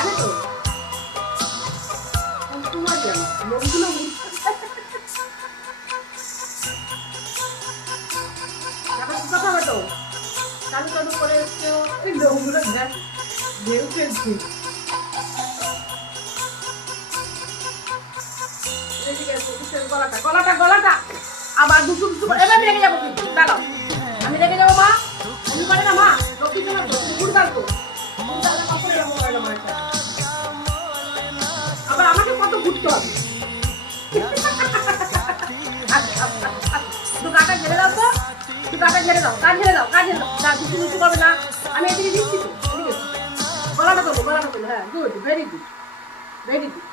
জানে তো তোমার জানো লোকগুলো কথা বলো চালু চালু করে ওই লোকগুলো ঢেউ ফেলছি গলাটা গলাটা গলাটা আবার দুটো দুটো এবার রেখে যাবো কিন্তু দাঁড়াও আমি রেখে যাবো মা আমি পারে না মা লক্ষ্মী তোমার গুড় কাটবো আবার আমাকে কত ঘুরতে হবে একটু কাটা ঝেড়ে দাও তো একটু কাটা ঝেড়ে দাও কাজ ঝেড়ে দাও কাজ ঝেড়ে দাও না দুটো দুটো করবে না আমি এদিকে দিচ্ছি তো গলাটা তোলো হ্যাঁ good very good very good